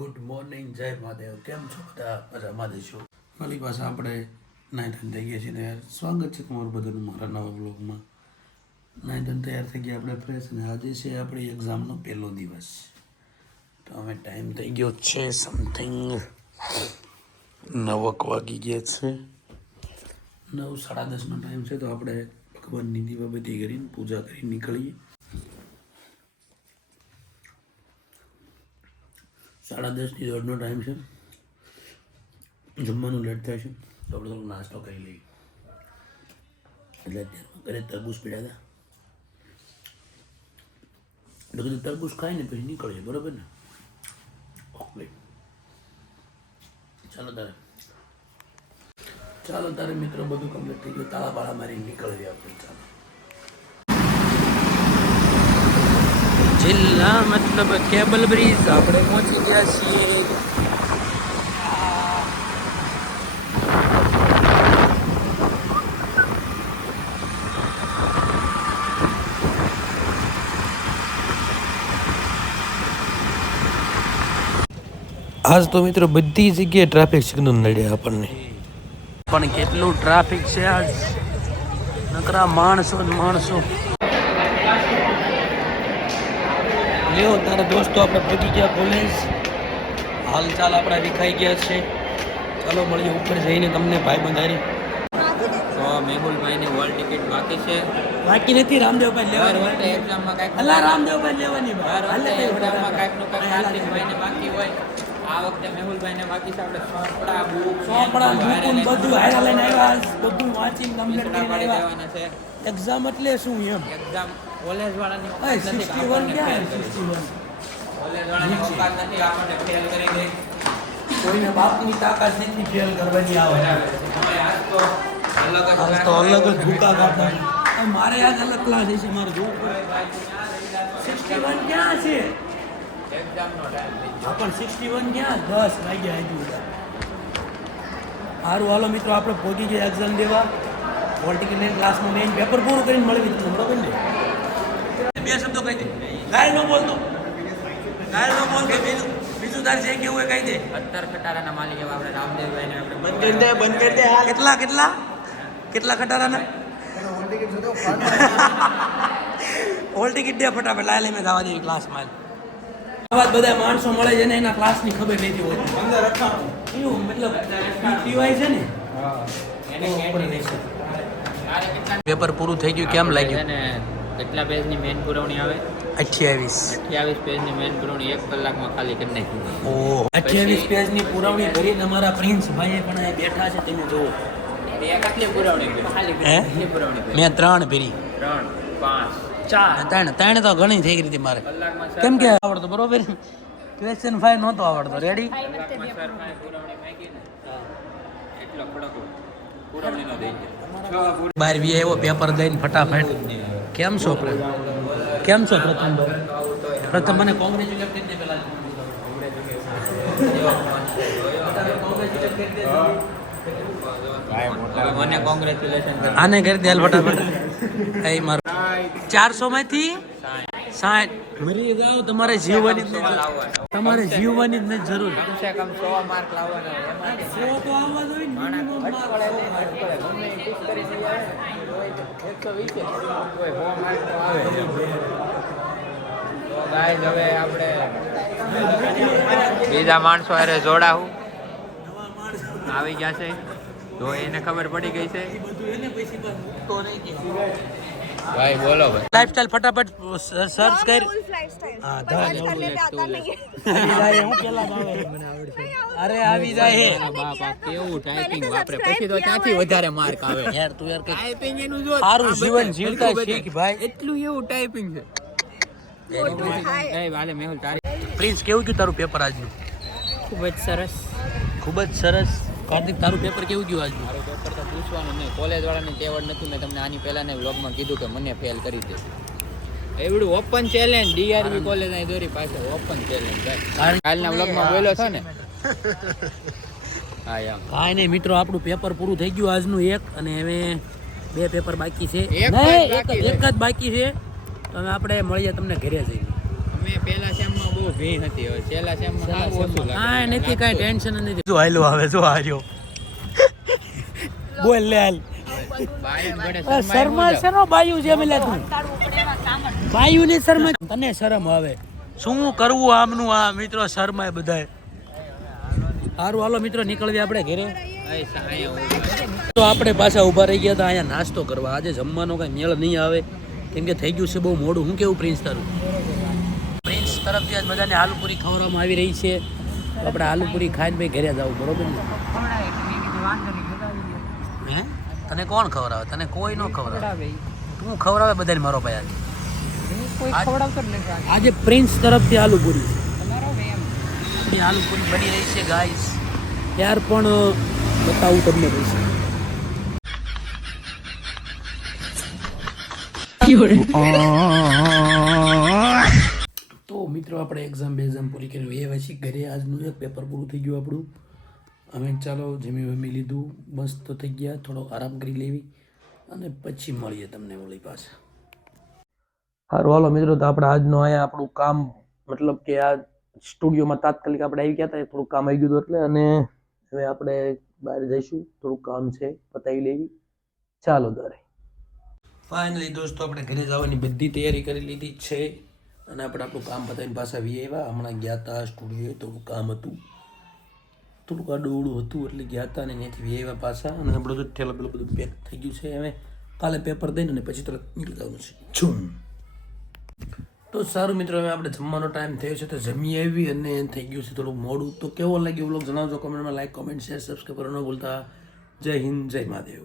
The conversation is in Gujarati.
ગુડ મોર્નિંગ, જય મહાદેવ. કેમ છો બધા? મજામાં જઈશું. ફરી પાછા આપણે નાઈ ધોઈને થઈ ગયા છીએ તૈયાર. સ્વાગત છે તમારું બધાનું મારા નવા બ્લોગમાં. નાઈ ધોઈને તૈયાર થઈ ગયા આપણે ફ્રેશ, અને આજે છે આપણી એક્ઝામનો પહેલો દિવસ. તો હવે ટાઈમ થઈ ગયો છે સમથિંગ 9 વાગી ગયા છે. 9, 10:30નો ટાઈમ છે. તો આપણે ભગવાનની દીવાબત્તી કરીને પૂજા કરી નીકળીએ. 10:30થી 1:30નો ટાઈમ છે. જમવાનું લેટ થાય છે તો આપણે થોડો નાસ્તો કરી લઈએ. એટલે અત્યારમાં ઘરે તરબૂચ પીડ્યા હતા એટલે કીધું તરબૂચ ખાઈને પછી નીકળીએ, બરાબર ને? ઓકે, ચાલો તારે મિત્રો બધું કમ્પ્લીટ થઈ ગયું. તાળા બાળા મારી નીકળીએ આપણે. ચાલો, જિલ્લા મતલબ કેબલ બ્રિજ આપણે પહોંચી ગયા છીએ. આજ તો મિત્રો બધી જગ્યાએ ટ્રાફિક સિગ્નલ નડ્યા આપણને. પણ કેટલું ટ્રાફિક છે આજ! નકરા માણસો જ માણસો. લ્યો તારા દોસ્તો, આપણે પહોંચી ગયા કોલેજ. હાલ ચાલ આપણા વિખાઈ ગયા છે. ચાલો મળીએ ઉપર જઈને તમને ભાઈ બંધારી. તો મેહુલભાઈની હોલ ટિકિટ બાકી છે. બાકી નથી, રામદેવભાઈ લેવાની. એક્ઝામમાં કાંઈક અલા રામદેવભાઈ લેવાની. એક્ઝામમાં કાંઈક નું કાંઈક કાર્તિકભાઈને બાકી હોય. આ વખતે મેહુલભાઈને બાકી છે. આપણે સોપડા બુક બધું હાયરા લઈને આવ્યા. બધું વાંચીને કમ્પ્લીટ કરીને આવ્યા. દેવાના છે. એક્ઝામ એટલે શું એમ? એક્ઝામ કોલેજ વાળાની 61 ક્યાં? 61 કોલેજ વાળાની ઓકાત નથી આપણને ફેલ કરી દે. કોઈને બાપની તાકાત નથી ફેલ કરવાની આવે. આજ તો અલગ જ ભૂકા કાઢવાની. મારે આજ અલગ ક્લાસ છે. મારે જોવું પડે. 61 ક્યાં છે? એક્ઝામનો ટાઈમ થઈ ગયો. પણ 61 ક્યાં? 10 વાગ્યા હજુ. સારું હાલો મિત્રો, આપણે પહોંચી ગયા એક્ઝામ દેવા. હોલ ટિકિટ લઈને ક્લાસમાં મેઇન પેપર પૂરું કરીને મળી તમને, બરોબર ને? બે શબ્દો કહી દે. ગાય ન બોલતો, ગાય ન બોલ. બીજું તારે જે કેવું એ કહી દે. 17 ખટારાના માલિક એવા આપણે રામદેવભાઈને આપણે બંધ કરી દે. કેટલા ખટારાના? હોલ ટિકિટ દે ફટાફટ. લાય મેં જવા દેવી ક્લાસમાં. આવા બધા માણસો મળે છે ને એના ક્લાસની ખબર નથી હોતી. અંદર એવું મતલબ પીવાય છે ને. પેપર પૂરું થઈ ગયું. કેમ લાગ્યું? કેટલા પેજની મેઇન પુરવણી આવે? 28 પેજની મેઇન પુરવણી 1 કલાકમાં ખાલી કરી નાખી. ઓહ, 28 પેજની પુરવણી કરીને અમારા પ્રિન્સ ભાઈએ પણ અહીં બેઠા છે. તમે જુઓ. કેટલી પુરવણી ખાલી કેટલી પુરવણી? મેં 3 ભરી. 3 5 4 ત્રણ તો ઘણી થઈ ગઈ હતી મારે. કલાકમાં કેમ કે આવડતો બરોબર. ક્વેશ્ચન 5 નહોતો આવડતો. રેડી? કલાકમાં સર પુરવણી માંગી ને એટલો ખડક પુરવણીનો દઈ દે. 12 આવ્યો પેપર દઈને ફટાફટ. કેમ છો પ્રથમ મને કોંગ્રેચ્યુલેટ કરી દે પેલા. મને કોંગ્રેચ્યુલેશન આને કરી દે ફટાફટ. એ મારું 400 માંથી 60 મરી જાઓ. તમારે જીવવાની જ નથી જરૂર. કમસે કમ 100 માર્ક લાવવાના. એમાં 100 તો આવવા જોઈએ ને. minimum mark 100 હવે આપણે બીજા માણસો અરે જોડાવું આવી ગયા છે તો એને ખબર પડી ગઈ છે. ભાઈ બોલો ભાઈ. લાઈફસ્ટાઈલ ફટાફટ સર્ચ કર. હા અરે આવી જાય. બાપા કેવું ટાઈપિંગ વાપરે પછી તો ત્યાંથી વધારે માર્ક આવે. યાર તું યાર ટાઈપિંગ એનું જો સારું જીવન જીવતા શીખ ભાઈ. એટલું એવું ટાઈપિંગ છે. વાલે મેહુલ તારી પ્રિન્સ કેવું ગયું તારું પેપર આજનું? ખૂબ જ સરસ. કાર્તિક તારું પેપર કેવું ગયું આજનું? મારું પેપર તો પૂછવાનું નહીં. કોલેજ વાળાને તેવડ નથી. મેં તમને આની પહેલાને વ્લોગમાં કીધું કે મને ફેલ કરી દે. એવડું ઓપન ચેલેન્જ ડીઆરવી કોલેજ અહીં દોરી પાસે ઓપન ચેલેન્જ. કાલના વ્લોગમાં બોલ્યો છો ને. હા યાર કાંઈ નહીં મિત્રો, આપણું પેપર પૂરું થઈ ગયું આજનું એક. અને હવે 2 પેપર બાકી છે. એક જ બાકી છે. તો હવે આપણે મળીએ તમને ઘરે જઈને. મેં પહેલા સેમમાં બહુ ભીડ હતી, હવે છેલ્લા સેમમાં સાવ ઓછું લાગે. હા નથી કાંઈ ટેન્શન જ નથી. જો હાલો આવે જો આર્યો બોલ લે હાલ બાયન ગળે શર્મા શર્મા બાયુ છે મેલા તું બાયુ ને શર્મા તને શરમ આવે શું કરવું આમનું આ મિત્રો શર્માય બધાય. સારું હાલો મિત્રો નીકળવી આપણે ઘરે. તો આપણે પાછા ઊભા રહી ગયા હતા અહીંયા નાસ્તો કરવા. આજે જમવાનો કઈ મેળ નહીં આવે કેમ કે થઈ ગયું છે બહુ મોડું. હું કેવું પ્રિન્સ તારું? પ્રિન્સ તરફથી આજ બધાને આલુપુરી ખવડાવવામાં આવી રહી છે. તો આપણે આલુપુરી ખાઈને ભાઈ ઘરે જવું બરોબર ને? હે તને કોણ ખવડાવે? તને કોઈ ન ખવડાવે. તું ખવડાવે બધાને મારો ભાઈ. આજે પ્રિન્સ તરફથી આલુપુરી આલુપુરી બની રહી છે ગાઈસ. ત્યાર પણ બતાવું તમને પૈસા. તો મિત્રો આપણે એક્ઝામ પૂરી કરી એ પછી ઘરે. આજનું એક પેપર પૂરું થઈ ગયું આપણું. અમે ચાલો જમી લીધું, મસ્ત થઈ ગયા, થોડો આરામ કરી લેવી અને પછી મળીએ તમને વળી પાછા. સારું હાલો મિત્રો, તો આપણે આજનો અહીંયા આપણું કામ મતલબ કે આ સ્ટુડિયોમાં તાત્કાલિક આપણે આવી ગયા હતા, થોડું કામ આવી ગયું હતું એટલે. અને હવે આપણે બહાર જઈશું, થોડું કામ છે પતાવી લેવી. ચાલો તારે ફાઇનલી દોસ્તો આપણે ઘરે જવાની બધી તૈયારી કરી લીધી છે અને આપણે આપણું કામ પતાવીને પાછા વી આવ્યા. હમણાં ગયા હતા સ્ટુડિયોએ, થોડું કામ હતું, થોડુંક આડું હતું એટલે ગયા હતા અને ત્યાંથી વી આવ્યા પાછા. અને આપણું તો ઠેલો પેલું બધું પેક થઈ ગયું છે. હવે કાલે પેપર દઈને અને પછી તરત નીકળી જવાનું છે. છૂમ તો સારું મિત્રો, હવે આપણે જમવાનો ટાઈમ થયો છે તો જમી આવી અને થઈ ગયું છે થોડું મોડું. તો કેવો લાગ્યો વ્લોગ જણાવજો કમેન્ટમાં. લાઈક, કોમેન્ટ, શેર, સબસ્ક્રાઈબ કરવાનું ન ભૂલતા. જય હિન્દ, જય મહાદેવ.